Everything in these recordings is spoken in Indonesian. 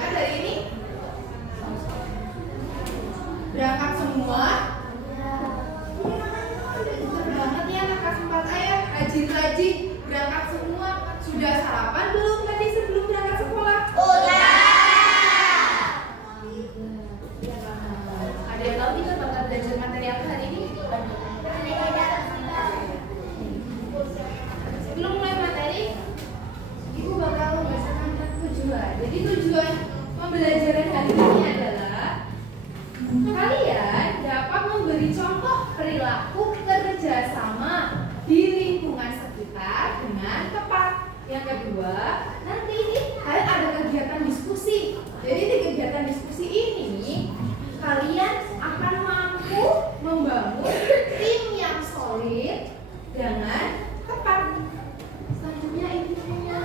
berangkat hari ini? Berangkat semua? Banget ya anak kelas 4A ya, rajin-rajin berangkat semua. Sudah sarapan belum tadi sebelum berangkat sekolah? Udah. Ada yang tahu kita bakal belajar materi apa hari ini? Sebelum mulai materi, Ibu bakal membacakan tujuan. Jadi tujuan pembelajaran hari ini adalah kalian dapat memberi contoh perilaku kerjasama di lingkungan sekitar dengan tepat. Yang kedua, nanti ini kalian ada kegiatan diskusi. Jadi di kegiatan diskusi ini kalian akan mampu membangun tim yang solid dengan tepat. Selanjutnya ibu punya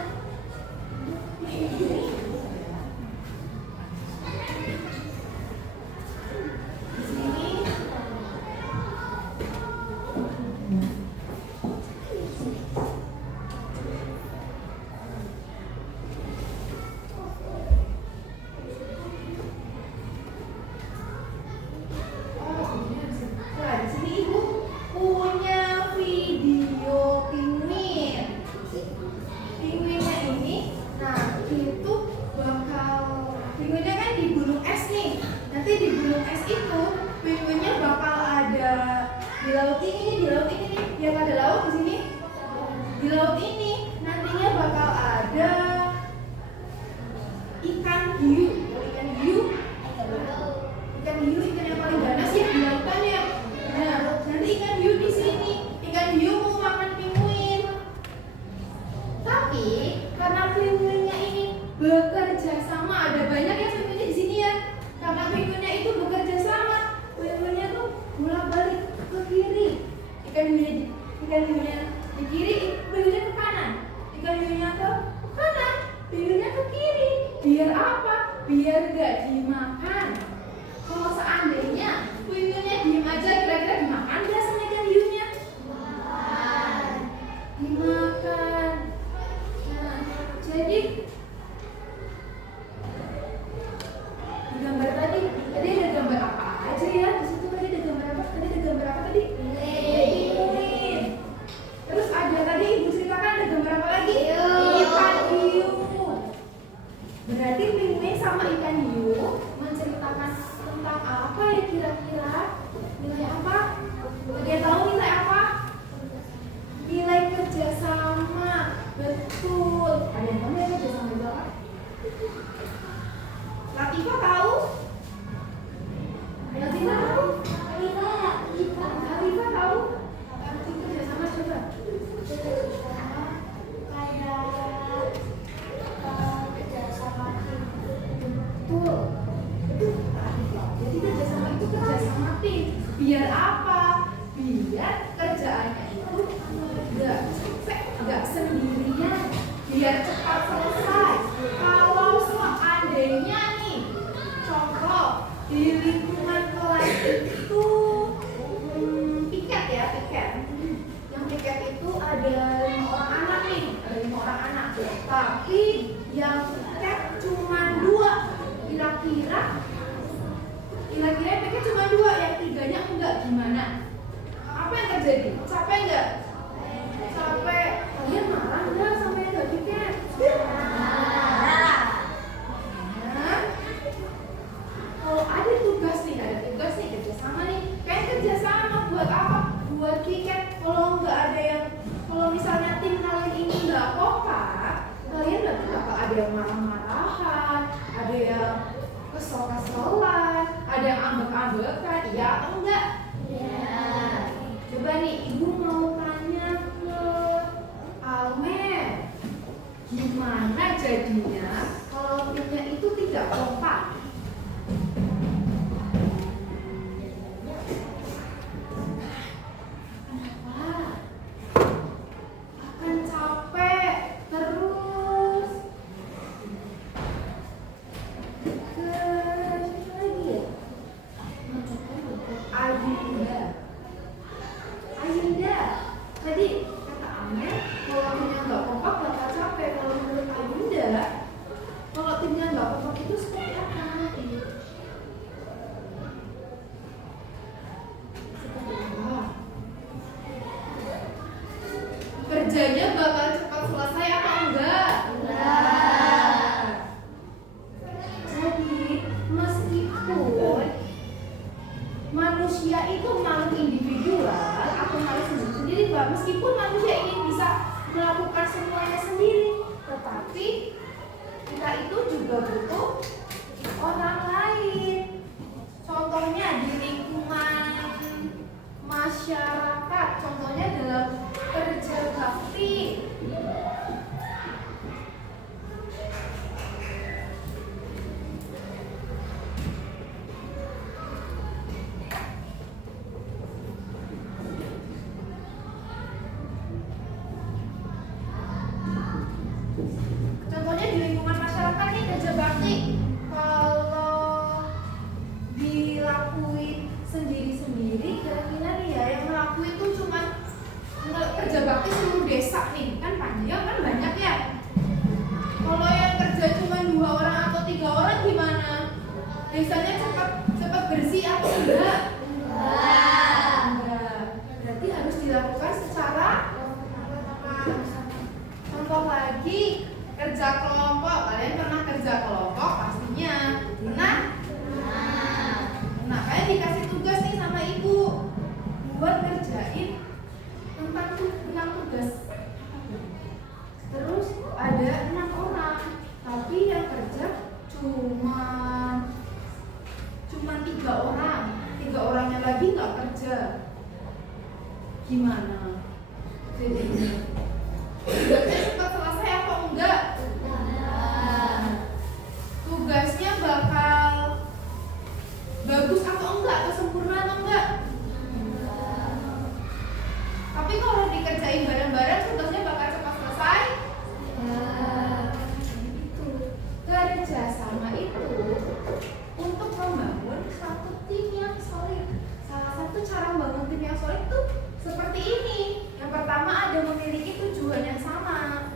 kalau timnya nggak kompak itu Gimana? Jadi tugasnya cepat selesai apa enggak? Tugasnya bakal bagus atau enggak? Atau sempurna atau enggak? Tapi kalau dikerjain bareng-bareng tugasnya bakal cepat selesai. Itu kerja sama itu untuk membangun satu tim yang solid. Salah satu cara membangun tim yang solid tuh seperti ini. Yang pertama ada memiliki tujuan yang sama.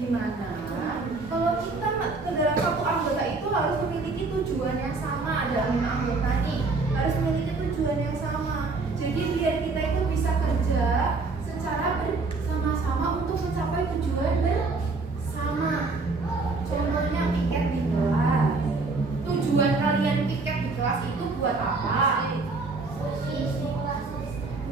Gimana? Kalau kita ke dalam satu anggota itu harus memiliki tujuan yang sama. Ada 5 anggota nih, harus memiliki tujuan yang sama. Jadi biar kita itu bisa kerja secara bersama-sama untuk mencapai tujuan bersama. Contohnya piket di kelas. Tujuan kalian piket di kelas itu buat apa?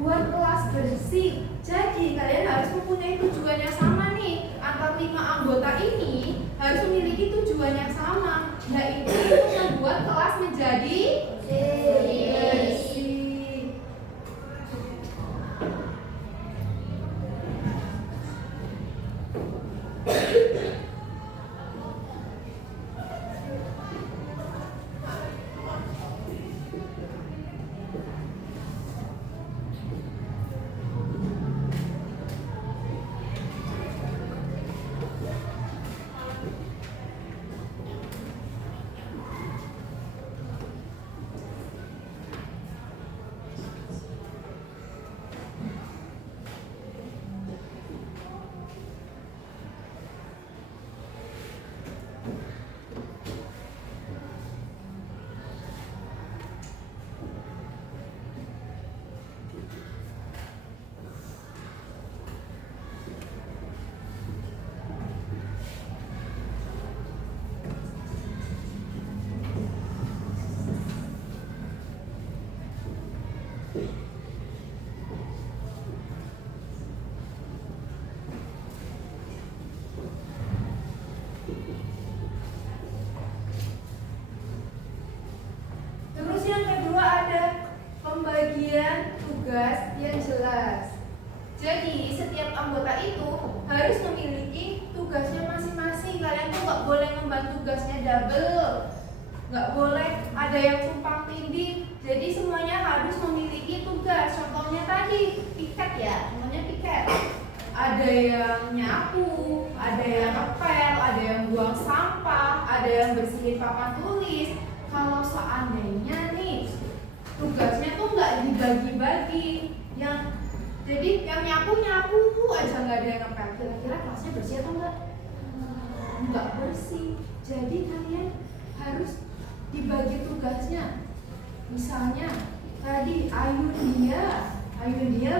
Buat kelas bersih. Jadi kalian harus mempunyai tujuan yang sama nih. Antar 5 anggota ini harus memiliki tujuan yang sama, yaitu untuk membuat kelas menjadi bersih. Terus yang kedua ada pembagian tugas yang jelas. Jadi setiap anggota itu harus memiliki tugasnya masing-masing. Kalian tuh nggak boleh ngemban tugasnya double, nggak boleh ada yang tumpang tindih. Jadi semuanya harus memiliki tugas. Contohnya tadi piket ya, contohnya piket. Ada yang nyapu, ada yang ngepel, ada yang buang sampah, ada yang bersihin papan tulis. Kalau seandainya nih tugasnya tuh nggak dibagi-bagi, jadi yang nyapu aja, nggak ada yang ngepel, kira-kira kelasnya bersih atau enggak? Nggak bersih. Jadi kalian harus dibagi tugasnya. Misalnya tadi Ayunia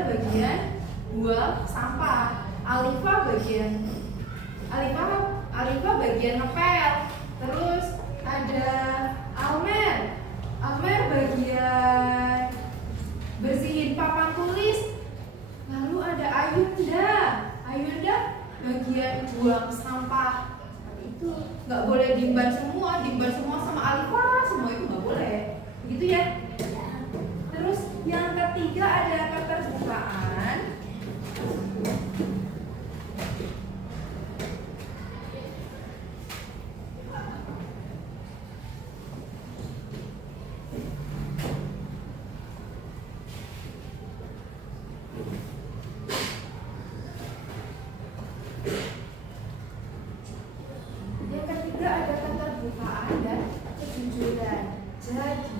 bagian buang sampah, Alifa bagian ngepel, terus ada Almer bagian bersihin papan tulis, lalu ada Ayunda bagian buang sampah. Itu nggak boleh dimban semua sama Alifa, semua itu nggak boleh, begitu ya. Terus yang ketiga ada keterbukaan. Yang ketiga ada keterbukaan dan kejujuran. Jadi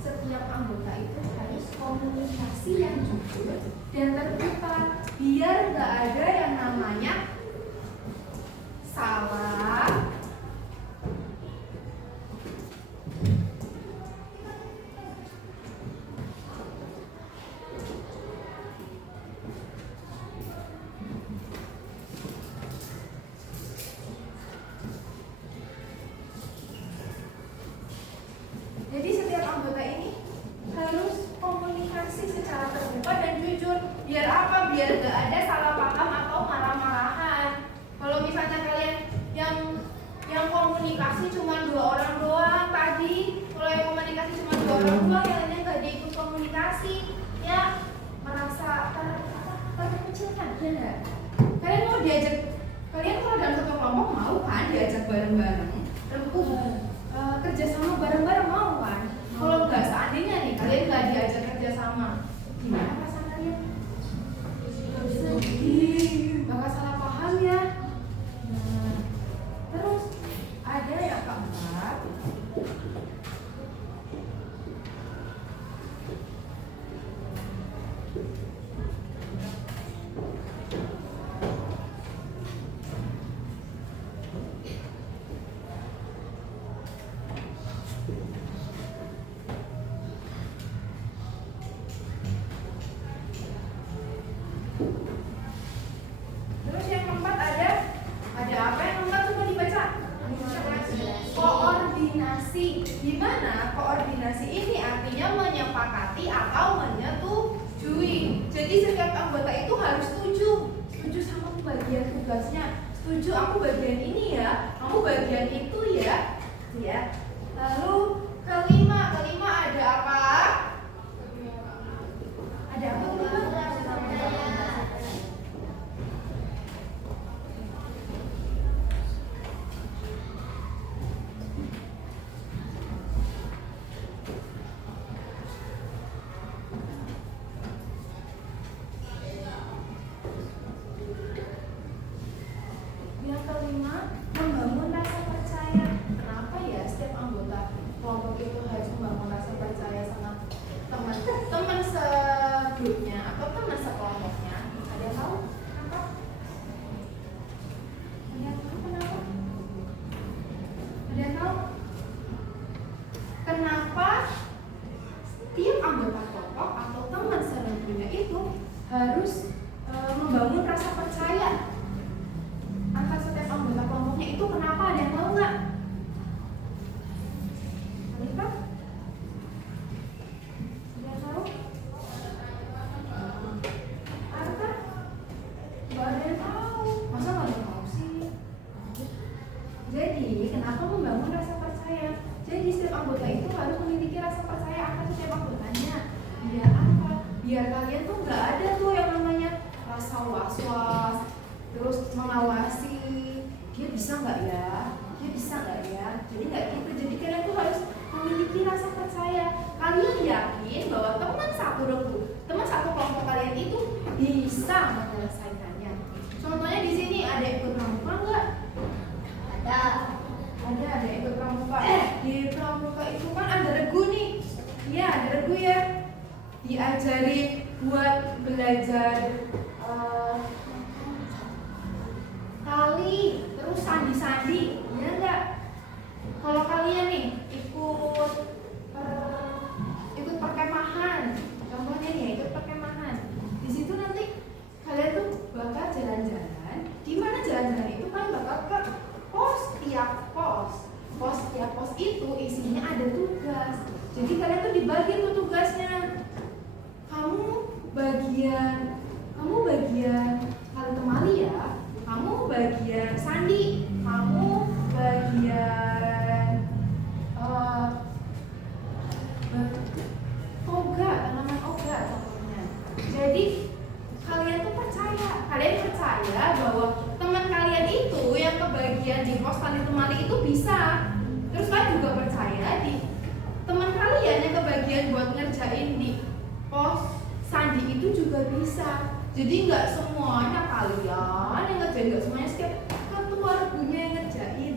setiap anggota itu harus komunikasi yang jujur dan terbuka, biar nggak ada yang namanya salah, jadi setiap anggota ini harus komunikasi secara terbuka dan jujur. Biar apa? Biar nggak ada salah paham atau marah-marahan. orang tua yang nggak diikut komunikasi, ya merasa terkecilkan, ya nggak? Kalian mau diajak, kalian kalau dalam satu kelompok mau kan diajak bareng-bareng, kerjasama bareng-bareng mau kan? Kalau nggak, seandainya nih kalian nggak diajak kerjasama, gimana perasaan kalian? Sedih, bakal salah paham ya. Nah, terus ada yang keempat. Terus yang keempat ada apa yang keempat, coba dibaca. Koordinasi. Gimana koordinasi ini? Artinya menyepakati atau menyetujui. Jadi setiap anggota itu harus setuju sama pembagian tugasnya. Setuju, aku bagian ini ya, kamu bagian itu ya. Lalu kelima ada apa? Ada apa kelima? Yang kelima, membangun rasa percaya. Kenapa ya setiap anggota kelompok itu harus membangun rasa percaya sama teman segrupnya atau teman sekelompoknya? Ada yang tahu kenapa? Ada yang tahu kenapa? Ada yang tahu kenapa setiap anggota kelompok atau teman segrupnya itu harus membangun rasa percaya atas setiap anggota kelompoknya itu? Kenapa? Ada yang tahu nggak? Alifah? Ada yang tahu? Arta? Nggak ada yang tahu. Masa nggak ada yang tahu sih? Jadi kenapa membangun rasa percaya? Jadi setiap anggota itu harus memiliki rasa percaya atas setiap anggotanya. Biar apa? Biar kalian tuh nggak ada tuh yang namanya rasa was-was, terus mengawasi, dia bisa nggak ya, jadi nggak gitu. Jadi kalian tuh harus memiliki rasa percaya. Kalian yakin bahwa teman satu kelompok kalian itu bisa menyelesaikannya. Contohnya di sini ada ikut pramuka nggak? Ada ikut pramuka. Di pramuka itu kan ada regu nih. Iya, ada regu ya. Diajari buat belajar tali, terus sandi-sandi, ya enggak? Kalau kalian nih ikut perkemahan, contohnya nih ikut perkemahan, di situ nanti kalian tuh bakal jalan-jalan. Di mana jalan-jalan itu kan bakal ke pos. Tiap pos itu isinya ada tugas. Jadi kalian tuh dibagi tuh tugasnya. Kamu bagian tali temali ya. Kamu bagian sandi, kamu bagian toga, tanaman oga contohnya. Jadi kalian percaya bahwa teman kalian itu yang kebagian di pos tali temali itu bisa. Terus kalian juga percaya di teman kalian yang kebagian buat ngerjain di pos sandi itu juga bisa. Jadi nggak semuanya kalian yang ngerjain, nggak semuanya setiap ketua regunya yang ngerjain,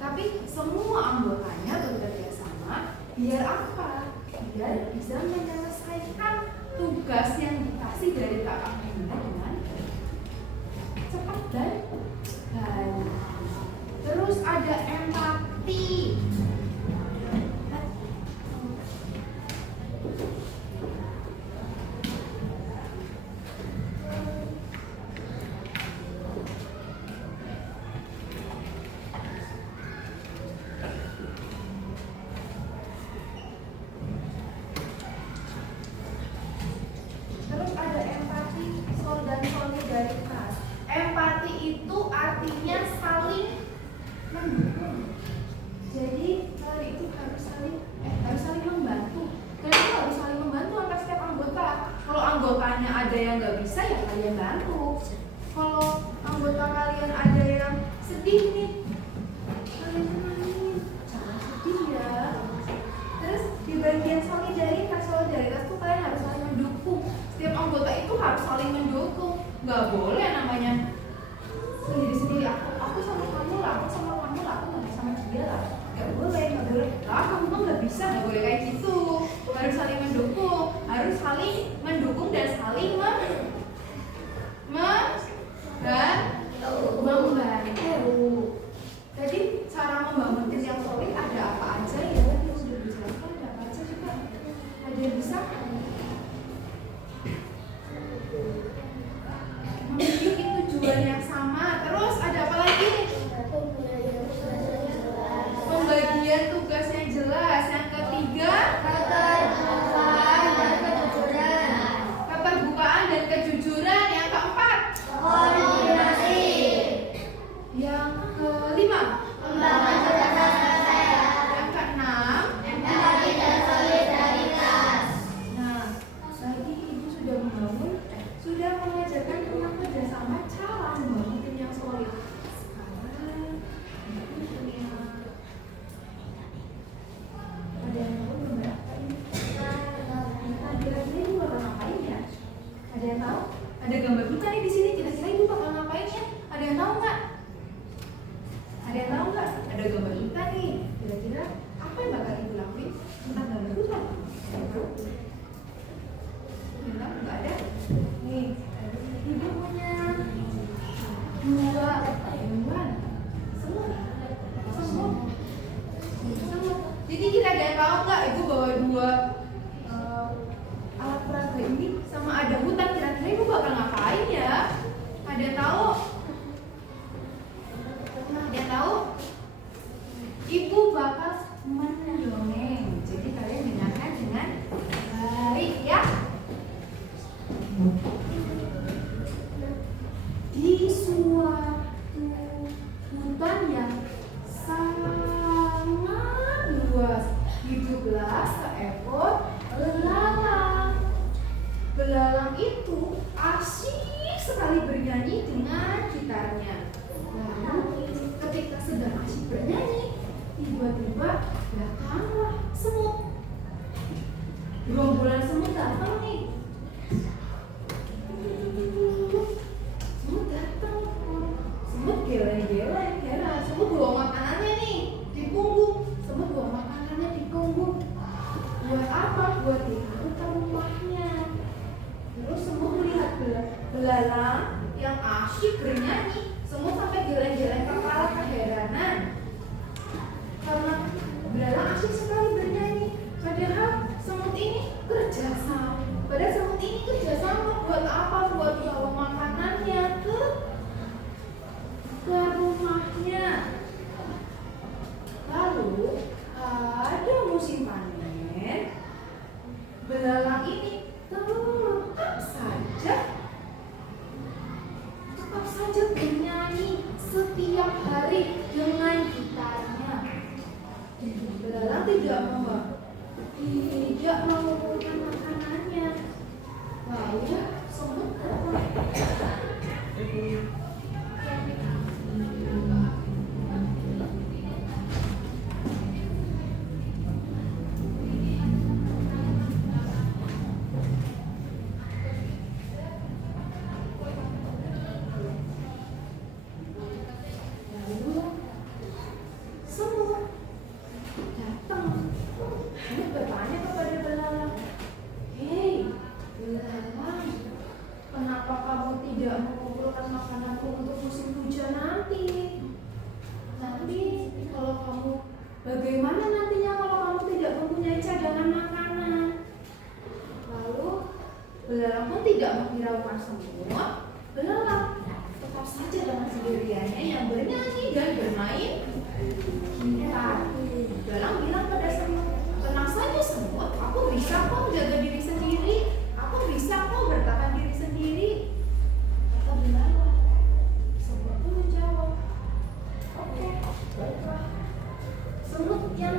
tapi semua anggotanya bekerja sama. Biar apa? Biar bisa menyelesaikan tugas yang dikasih dari kakak dengan cepat dan baik. Terus ada empati. Empati itu artinya saling mendukung. Jadi anggotanya ada yang nggak bisa, ya kalian bantu. Kalau anggota kalian ada yang sedih nih, kalian temenin, jangan sedih ya. Terus di bagian solidaritas tuh kalian harus saling mendukung. Setiap anggota itu harus saling mendukung. Nggak boleh namanya sendiri-sendiri, aku sama kamu lah, aku sama kamu lah, aku nggak sama dia lah. Nggak boleh lah, kamu mah nggak bisa, nggak boleh kayak gitu. Harus saling mendukung, dan saling membantu. Jadi cara membangun tim yang solid ada apa aja ya? Tadi sudah dijelaskan, ada apa aja juga. Ada yang bisa memiliki tujuan yang sama. Terus ada apa lagi? Pembagian tugasnya jelas. Yang ketiga, keterbukaan dan kejujuran. Yang keempat, koordinasi. Yang kelima, membangun saya. Yang keenam, empati dan solidaritas. Nah, tadi ibu sudah mengajarkan tentang kerjasama, cara membangun tim yang solid. Sekarang ibu punya, ada yang tahu belum ya? Kira-kira ibu bakal ngapain ya? Ada yang tahu? Ada gambar buta nih di sini. Kira-kira ibu bakal ngapain ya? Ada yang tahu nggak? Ada yang tahu nggak? Ada gambar buta nih. Kira-kira apa yang bakal ibu lakuin tentang gambar buta? Ada yang tahu? Nggak ada. Nih, ibu punya dua hewan. Semut. Jadi kira-kira tahu nggak ibu bawa dua alat peraga ini sama ada hutan, kira-kira ibu bakal ngapain ya? Ada yang tahu? Ada yang tahu? Ibu bakal mendongeng. Jadi kalian dengarkan dengan baik ya. Di suatu hutan yang sangat luas, hiduplah seekor belalang. Belalang itu asyik sekali bernyanyi dengan gitarnya. Lalu ketika sedang asyik bernyanyi, tiba-tiba datanglah semut. Gerombolan semut datang nih. Semut datang. Semut geleng-geleng. Semut bawa makanannya nih di punggung. Semut bawa makanannya di punggung. Buat apa? Buat ditaruh ke rumahnya. Terus semut melihat belalang yang asyik bernyanyi. Semut sampai geleng-geleng kepala keheranan. Karena belalang asyik sekali bernyanyi. Padahal semut ini kerjasama. Buat apa? Buat bawa makanannya ke rumahnya. Lalu ada musim panen. Belalang ini tetap saja bernyanyi setiap hari dengan gitarnya. Belalang tidak mengumpulkan makanannya. Lalu semut datang. Semut bertanya kepada belalang, "Hei, belalang, kenapa kamu tidak mengumpulkan makananku untuk musim hujan nanti? Bagaimana nantinya kalau kamu tidak mempunyai cadangan makanan?" Lalu belalang pun tidak menghiraukan semua. Belalang tetap saja dengan sendiriannya yang bernyanyi dan bermain gitar. Belalang bilang pada semut, "Tenang saja semut, aku bisa kok menjaga diri sendiri. Aku bisa kok bertahan diri sendiri." Kata belalang. Semut pun menjawab, "Oke, baiklah." Semut yang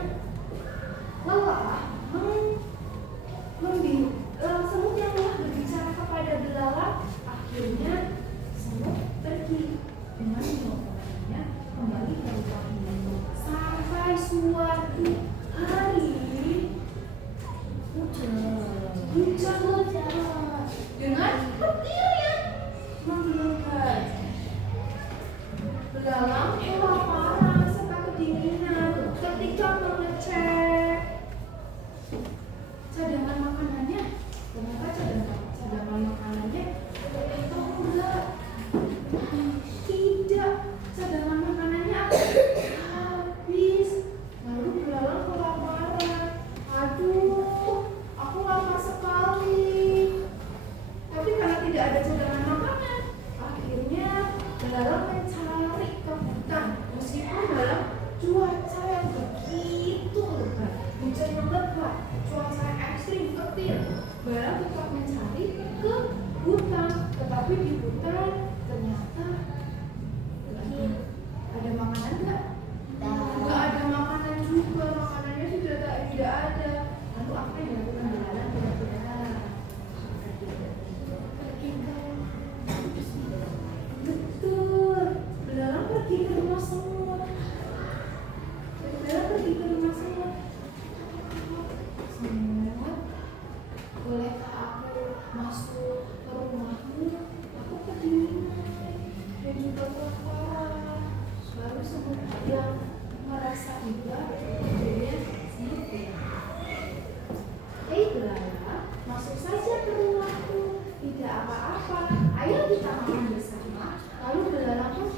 lelah berbicara Hujan lebat dengan petir yang menggelegar. Belalang kelaparan serta kedinginan ketika mengecek cadangan makanannya. Ternyata cadangan makanannya enggak. Tidak, cadangan makanannya habis. Lalu belalang kelaparan. Aduh, aku lapar sekali. Tapi karena tidak ada cadangan makanan, akhirnya belalang mencari ke hutan. Meskipun dalam cuaca yang begitu lebat, hujan yang lebat, cuaca yang ekstrim, petir, belalang tetap mencari ke hutan. Tetapi di hutan ternyata ada makanan nggak? Nggak ada makanan juga, makanannya sudah tidak ada. Lalu apa yang dilakukan belalang kira-kira? Betul, belalang pergi ke rumah semut. Belalang pergi ke rumah semut. Semut, bolehkah aku masuk ke rumahmu? Aku kedinginan dan juga kelaparan. Baru semut yang merasa iba, kemudian semut bilang, "Hei belalang, masuk saja ke rumahku. Tidak apa-apa. Ayo kita makan bersama." Lalu belalang pun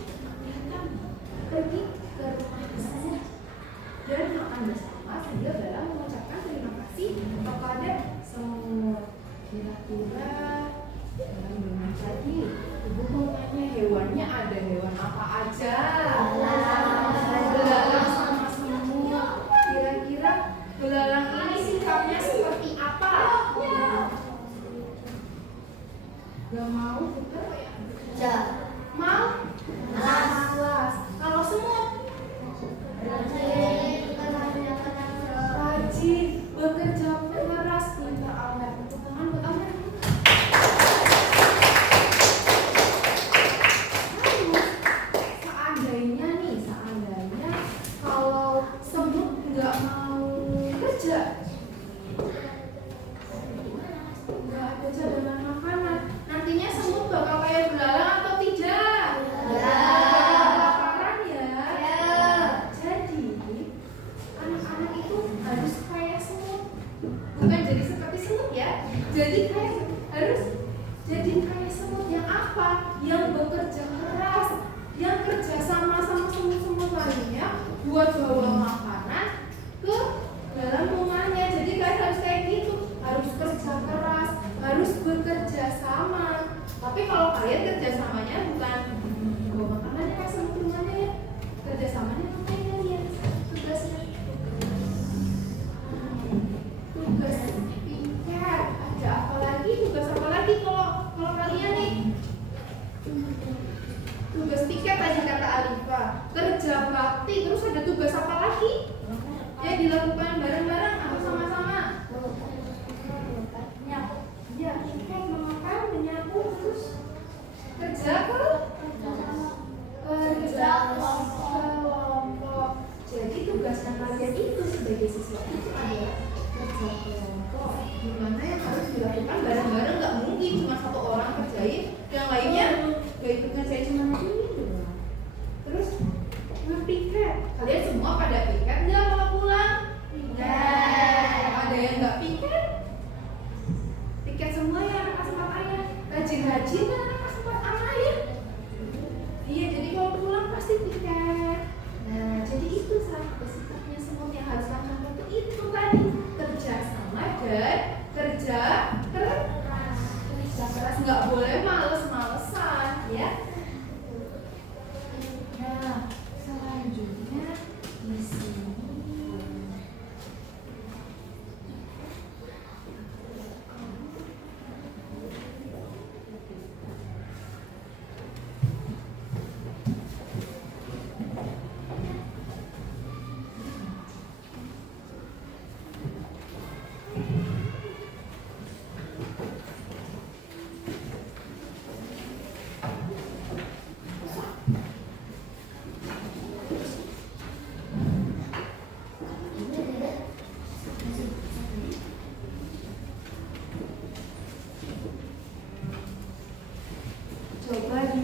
pergi ke rumah semut dan makan bersama sehingga belalang mengucapkan terima kasih kepada semut. Kira-kira bagaimana tadi? Ibu mau tanya hewannya ada hewan apa aja? Belalang sama semut. Kira-kira belalang ini sikapnya seperti apa? Gak mau betul ya? Mau? Malas. Kalau semut? Rajin, bekerja keras. Minta Amer, tepuk tangan buat Amer. Seandainya kalau semut nggak mau kerja, nggak ada cadangan makanan, nantinya semut bakal kayak belalang atau tidak? Kelaparan ya. Jadi anak-anak itu harus kayak semut, bukan jadi seperti semut ya. Harus jadi kayak semut yang apa? Yang bekerja keras, yang kerja sama semut-semut lainnya buat bawa makanan ke dalam rumahnya. Jadi kalian harus kayak gitu, harus kerja keras, harus bekerja sama. Tapi kalau kalian kerja samanya bukan bawa makanannya kayak semut rumahnya ya, kerja samanya ngapain kalian? Tugasnya tugas piket. Ada apa lagi? Tugas apa lagi kalau kalian nih? Tugas piket tadi kata Alifa, kerja bakti, terus ada tugas apa lagi? Ya dilakukan bareng-bareng atau sama-sama? Nyapu. Ya, piket memakan, menyapu, terus kerja kelompok. Jadi tugasnya kalian itu sebagai siswa itu adalah kerja kelompok, dimana yang harus dilakukan bareng-bareng. Nggak mungkin cuma satu orang kerjain, yang lainnya gak ikut ngerjain cuma ini doang. Terus piket, kalian semua pada piket nggak kalau pulang? Ada yang nggak piket? Piket semua ya anak asuhan ayah. Rajin-rajin kan anak asuhan ayah. Iya, jadi kalau pulang pasti piket. Nah, jadi itu sifatnya semut yang harus kalian contoh itu tadi, kerja sama dan kerja keras, nggak boleh males-malesan ya. Nah, selanjutnya di sini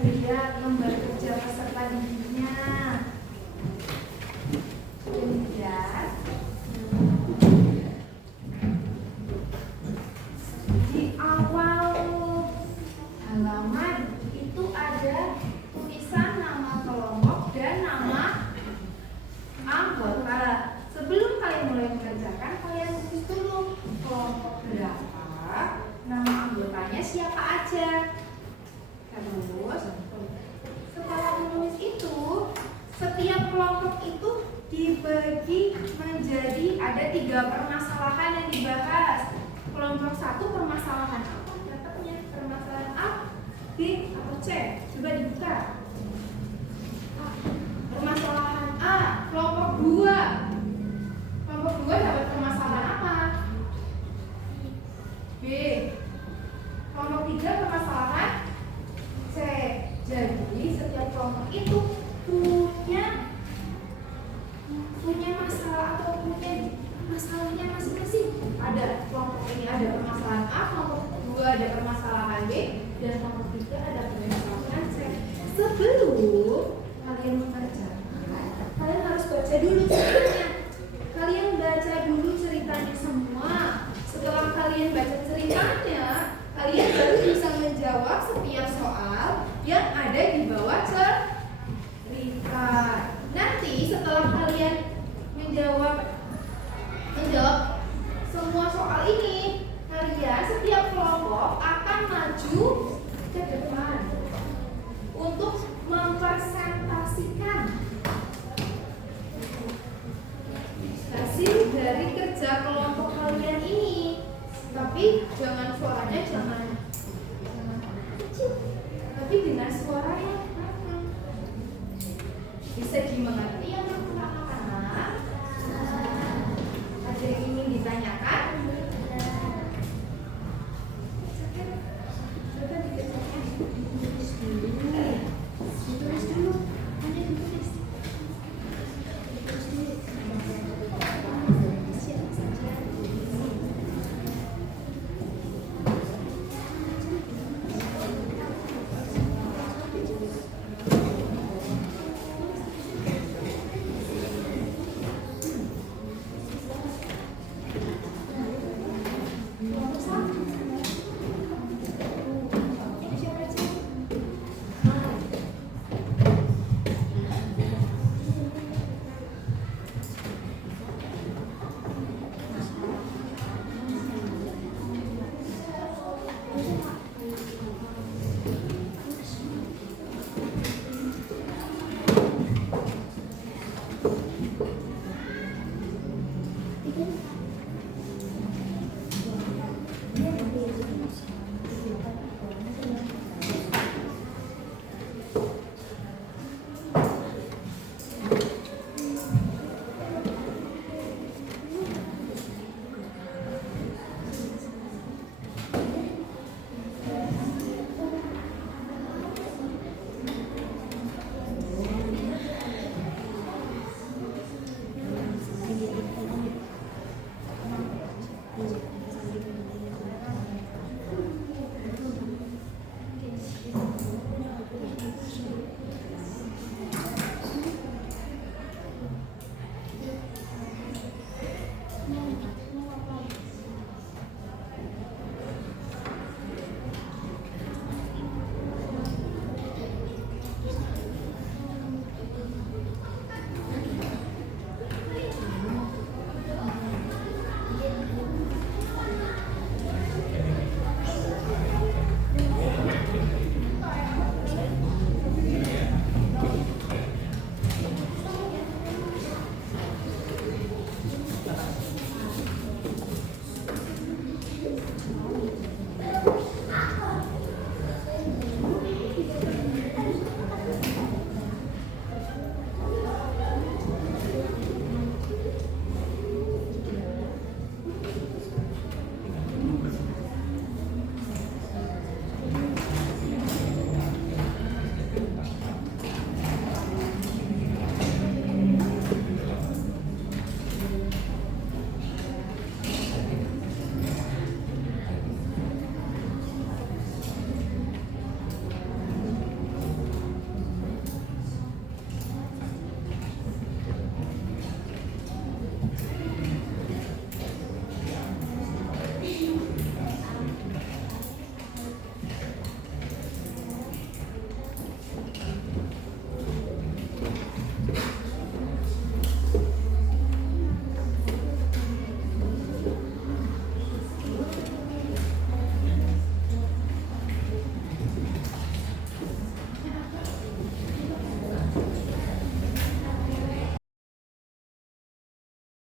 melihat lembar kerja peserta didiknya. Kemudian di awal halaman itu ada tulisan nama kelompok dan nama anggota. Sebelum kalian mulai mengerjakan, kalian tulis dulu kelompok berapa, nama anggotanya siapa aja. Terus setelah menulis itu, setiap kelompok itu dibagi menjadi ada 3 permasalahan yang dibahas. Kelompok 1 permasalahan apa? Dapatnya permasalahan A, B, atau C? Coba dibuka. Permasalahan A. Kelompok 2. Kelompok 2 dapat permasalahan apa? B. Kelompok 3 permasalahan C. Jadi setiap kelompok itu punya masalah atau punya masalahnya masing-masing. Ada kelompok ini ada permasalahan A, kelompok 2 ada permasalahan B, dan kelompok 3 ada permasalahan C. Sebelum kalian mengerjakan, kalian harus baca dulu ceritanya. Kalian baca dulu ceritanya semua. Setelah kalian baca ceritanya, kalian baru bisa menjawab setiap soal yang ada di bawah cerita. Nanti setelah kalian menjawab semua soal ini, kalian setiap kelompok akan maju ke depan untuk mempresentasikan hasil dari kerja kelompok kalian ini. Tapi suaranya jangan kecil, tapi dengan suara yang bisa dimengerti.